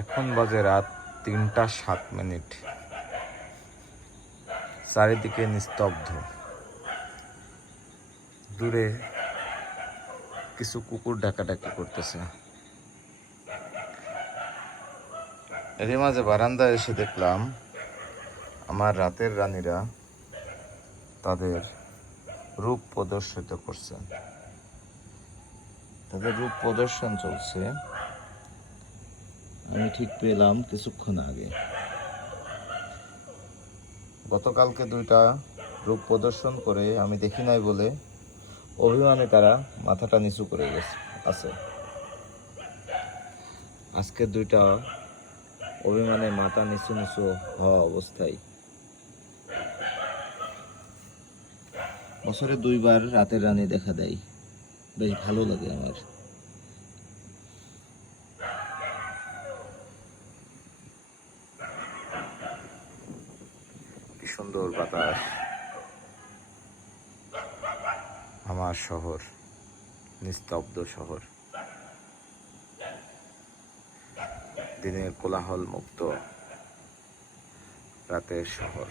এখন বাজে রাত 3টা 7 মিনিট। চারিদিকে নিস্তব্ধ। দূরে কিছু কুকুর ডাকাডাকি করতেছে। এরই মাঝে বারান্দায় এসে দেখলাম আমার রাতের রানীরা তাদের রূপ প্রদর্শিত করছে। তাদের রূপ প্রদর্শন চলছে, আমি ঠিক পেলাম কিছুক্ষণ আগে। গতকালকে 2টা রূপ প্রদর্শন করে আমি দেখি নাই বলে অভিমানে তারা মাথাটা নিচু করে আছে। আজকে 2টা অভিমানে মাথা নিচু নিচু হওয়া অবস্থায়। বছরে 2বার রাতের রানী দেখা দেয়, বেশ ভালো লাগে আমার। কি সুন্দর বাতাস। আমার শহর, নিস্তব্ধ শহর, দিনের কোলাহল মুক্ত রাতের শহর।